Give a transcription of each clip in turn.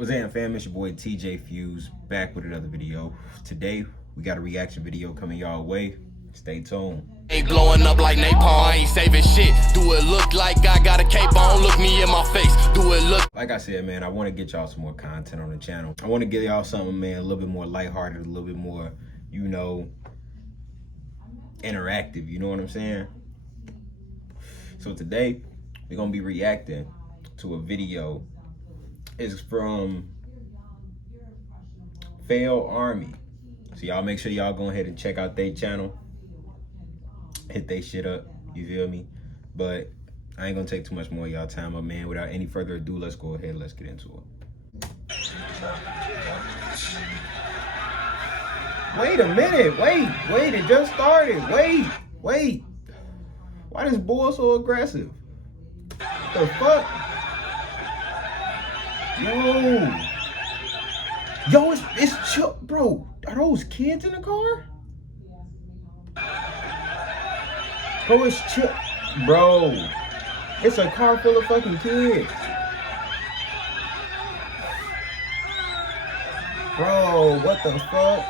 What's up, fam? It's your boy TJ Fuse back with another video. Today we got a reaction video coming y'all way. Stay tuned. Ain't blowing up like napalm. I ain't saving shit. Do it look like I got a cape on? Look me in my face. Do it look like I said, man, I want to get y'all some more content on the channel. I want to give y'all something, man, a little bit more lighthearted, a little bit more, you know, interactive. You know what I'm saying? So today we're gonna be reacting to a video. It's from FailArmy. So y'all make sure y'all go ahead and check out their channel. Hit they shit up, you feel me? But I ain't gonna take too much more of y'all time up, man. Without any further ado, let's go ahead, let's get into it. Wait a minute, wait, it just started. Wait. Why this boy so aggressive? The fuck? Yo, it's chill, bro. Are those kids in the car? Bro, it's chill, bro. It's a car full of fucking kids. Bro, what the fuck?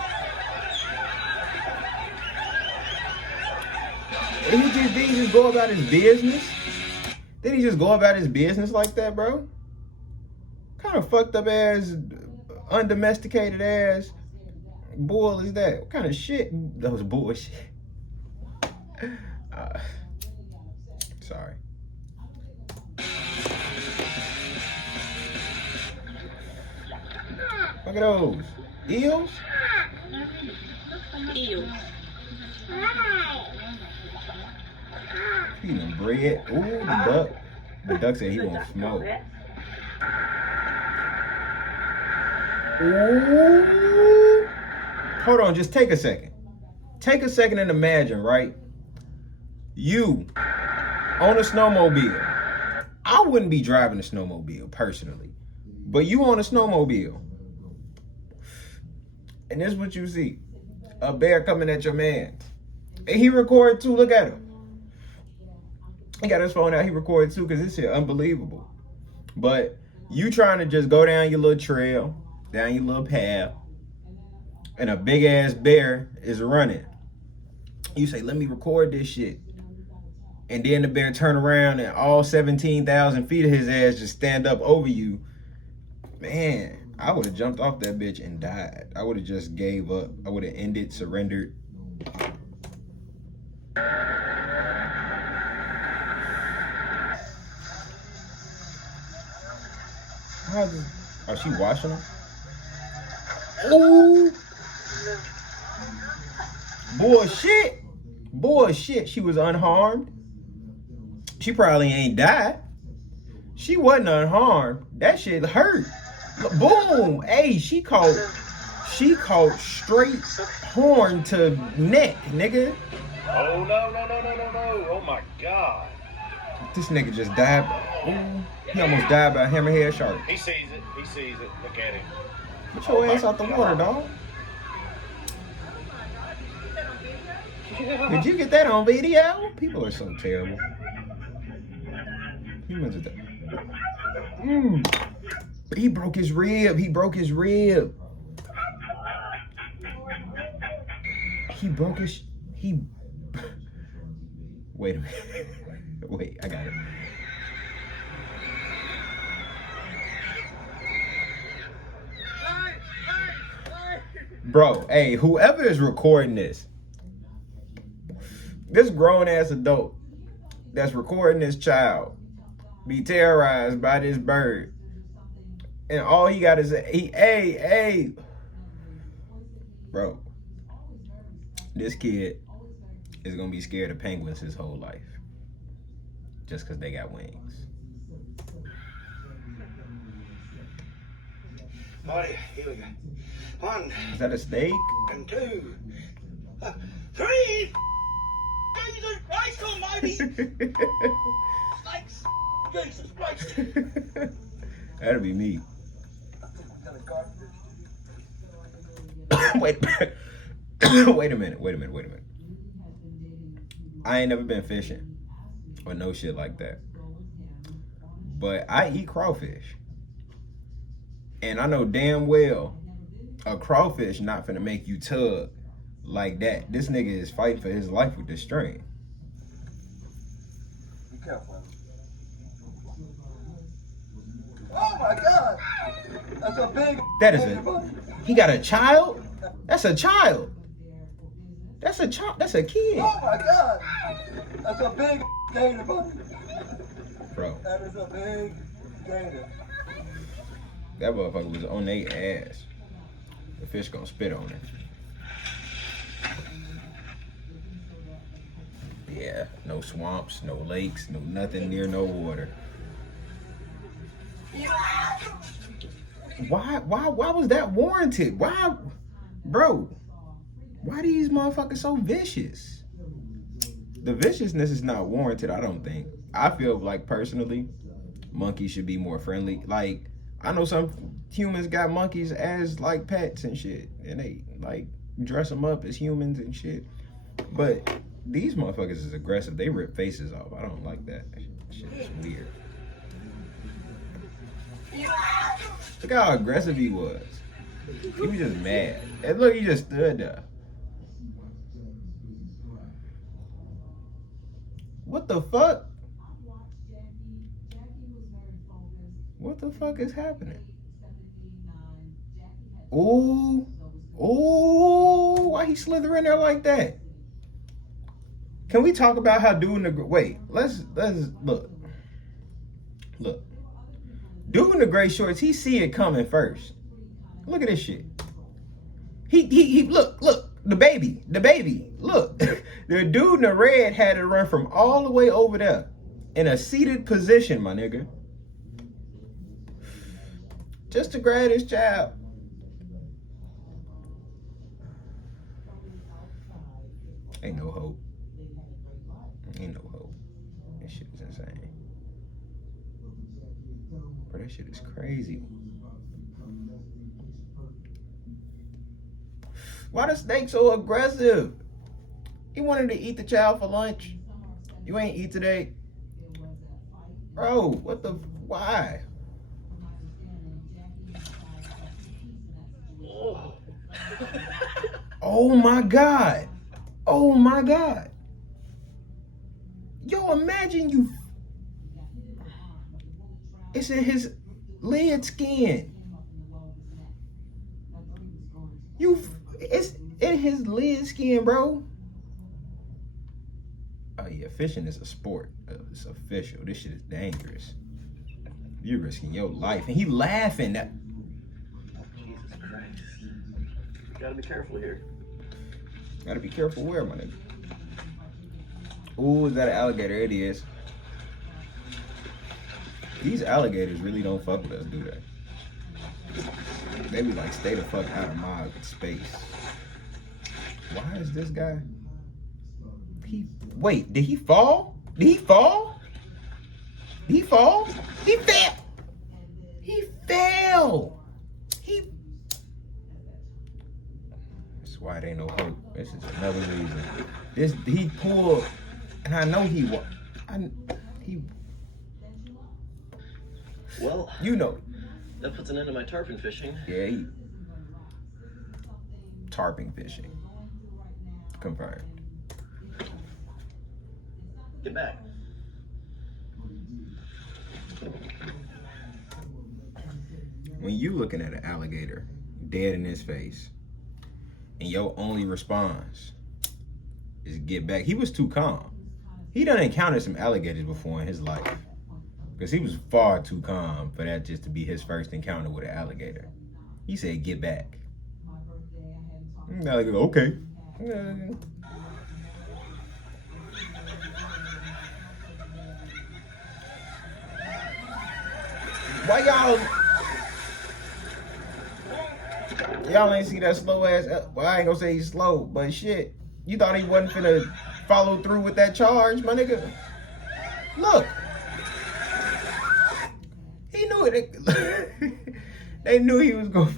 And did he just go about his business? Did he just go about his business like that, bro? Kind of fucked up ass, undomesticated ass bull is that? What kind of shit? That was bullshit. Sorry. Look at those. Eels? Eels. Eating bread. Ooh, the duck. The duck said he won't smoke. Ooh. Hold on, just take a second. Take a second and imagine, right? You on a snowmobile. I wouldn't be driving a snowmobile personally, but you on a snowmobile. And this is what you see. A bear coming at your man. And he recorded too, look at him. He got his phone out, he recorded too, because this shit unbelievable. But you trying to just go down your little trail, down your little path, and a big ass bear is running. You say, let me record this shit. And then the bear turn around and all 17,000 feet of his ass just stand up over you. Man, I would have jumped off that bitch and died. I would have just gave up. I would have ended, surrendered. Oh, she washing them? Ooh. Bullshit. She was unharmed. She probably ain't died. She wasn't unharmed. That shit hurt. Boom. Hey, she caught straight horn to neck, nigga. Oh, no. Oh, my God. This nigga just died. Ooh, he almost died by a hammerhead shark. He sees it. Look at him. Get your ass out the water, dog. Did you get that on video? People are so terrible. Humans are He broke his rib. Wait a minute. Wait, I got it. Bro, hey, whoever is recording this grown ass adult that's recording this child be terrorized by this bird, and all he got is hey, bro, this kid is gonna be scared of penguins his whole life just because they got wings. Alright, here we go. 1. Is that a snake? And 2. 3. Jesus Christ almighty! Snakes! Jesus Christ! That'll be me. Wait a minute. I ain't never been fishing or no shit like that. But I eat crawfish. And I know damn well a crawfish not finna make you tug like that. This nigga is fighting for his life with this string. Be careful. Oh my God! That's a big. That is a. He got a child? That's a child. That's a child. That's a kid. Oh my God! That's a big gator, buddy. Bro, That is a big gator. that motherfucker was on their ass. The fish gonna spit on it. Yeah, no swamps, no lakes, no nothing near no water. Why was that warranted? Why, bro? Why these motherfuckers so vicious? The viciousness is not warranted, I don't think. I feel like personally, monkeys should be more friendly. Like, I know some humans got monkeys as like pets and shit, and they like dress them up as humans and shit. But these motherfuckers is aggressive. They rip faces off. I don't like that. Shit is weird. Look how aggressive he was. He was just mad. And look, he just stood there. What the fuck? What the fuck is happening? Ooh. Ooh. Why he slither in there like that? Can we talk about how doing the... Wait. Let's look. Look. Dude in the gray shorts, he see it coming first. Look at this shit. He look, the baby, look. The dude in the red had to run from all the way over there in a seated position, my nigga. Just to grab his child. Ain't no hope. Ain't no hope. This shit is insane. Bro, that shit is crazy. Why the snake so aggressive? He wanted to eat the child for lunch. You ain't eat today. Bro, what the, why? Oh my God. Oh my God. Yo, imagine you. It's in his lid skin. It's in his lid skin, bro. Oh yeah, fishing is a sport. It's official. This shit is dangerous. You're risking your life. And he laughing. Jesus Christ. Gotta be careful here. Gotta be careful where, my nigga? Ooh, is that an alligator? It is. These alligators really don't fuck with us, do they? They be like, stay the fuck out of my space. Why is this guy? Wait, did he fall? Did he fall? Did he fall? He fell. He fell. That's why it ain't no hope. This is another reason. He pulled, and I know he. Well, You know. that puts an end to my tarpon fishing. Yeah, tarpon fishing. Confirmed. Get back. When you looking at an alligator dead in his face, and your only response is get back, he was too calm. He done encountered some alligators before in his life, because he was far too calm for that just to be his first encounter with an alligator. He said, get back. Alligator, okay. Why y'all ain't see that slow ass, well, I ain't gonna say he's slow, but shit, you thought he wasn't finna follow through with that charge, my nigga? Look. He knew it. They knew he was gonna.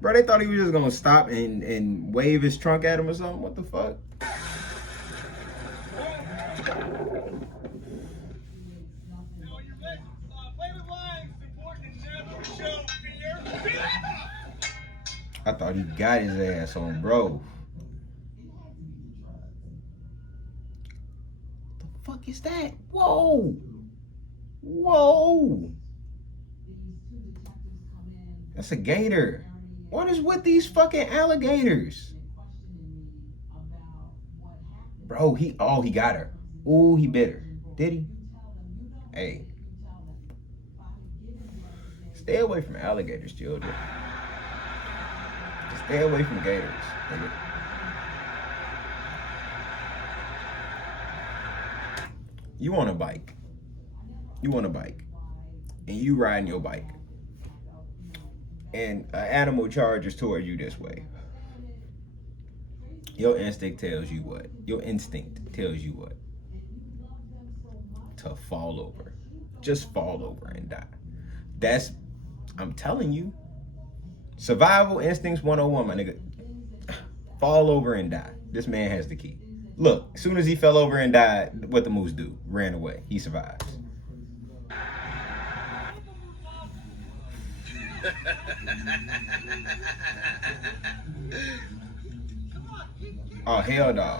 Bro, they thought he was just gonna stop and wave his trunk at him or something. What the fuck? Play with lines, important and never show fear. I thought he got his ass on, bro. The fuck is that? Whoa. Whoa. That's a gator. What is with these fucking alligators? Bro, he got her. Ooh, he bit her. Did he? Hey. Stay away from alligators, children. Just stay away from gators, nigga. You on a bike. You on a bike. And you riding your bike. And an animal charges towards you this way. Your instinct tells you what? Your instinct tells you what? To fall over. Just fall over and die. That's, I'm telling you. Survival instincts 101, my nigga. Fall over and die. This man has the key. Look, as soon as he fell over and died, what the moose do? Ran away. He survives. Oh, hell no.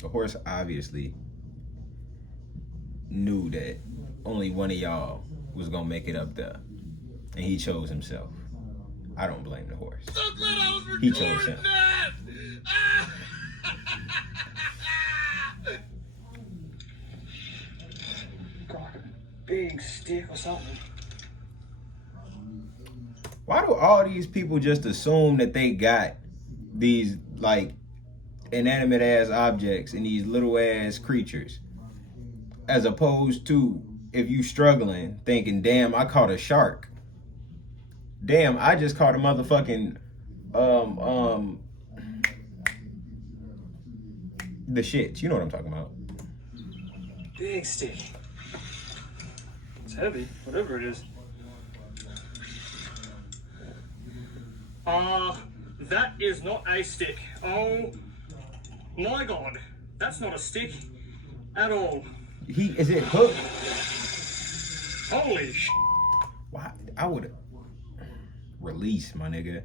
The horse obviously knew that only one of y'all was gonna make it up there. And he chose himself. I don't blame the horse. He chose him. Big stick or something. Why do all these people just assume that they got these like inanimate ass objects and these little ass creatures, as opposed to if you struggling thinking, damn, I caught a shark, damn, I just caught a motherfucking the shits, you know what I'm talking about. Big stick. It's heavy, whatever it is. That is not a stick. Oh my god. That's not a stick at all. Is it hooked? Holy sh**. Why? I would have released, my nigga.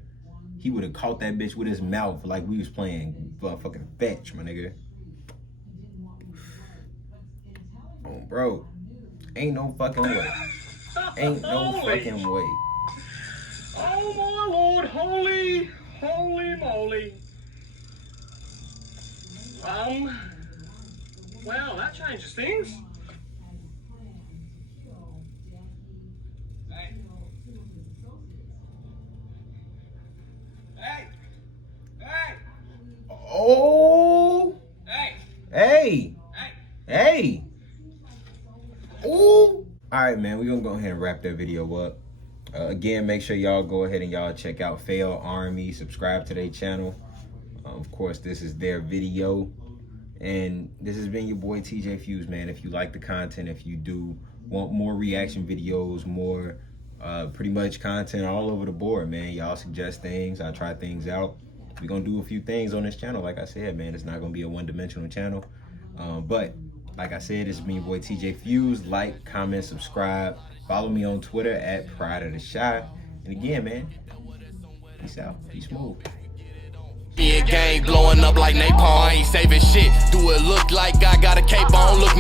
He would have caught that bitch with his mouth like we was playing fucking fetch, my nigga. Oh, bro. Ain't no fucking way. Ain't no fucking way. Oh my lord, holy moly. Well, that changes things. Oh. Hey. Ooh. All right, man. We're going to go ahead and wrap that video up. Again, make sure y'all go ahead and y'all check out FailArmy. Subscribe to their channel. Of course, this is their video. And this has been your boy TJ Fuse, man. If you like the content, if you do want more reaction videos, more pretty much content all over the board, man. Y'all suggest things. I try things out. We're going to do a few things on this channel. Like I said, man, it's not going to be a one-dimensional channel. But like I said, this has been your boy TJ Fuse. Like, comment, subscribe. Follow me on Twitter at Pride of the Shy. And again, man, peace out. Peace smooth. Me and gang blowing up like napalm. I ain't saving shit. Do it look like I got a cape on? Look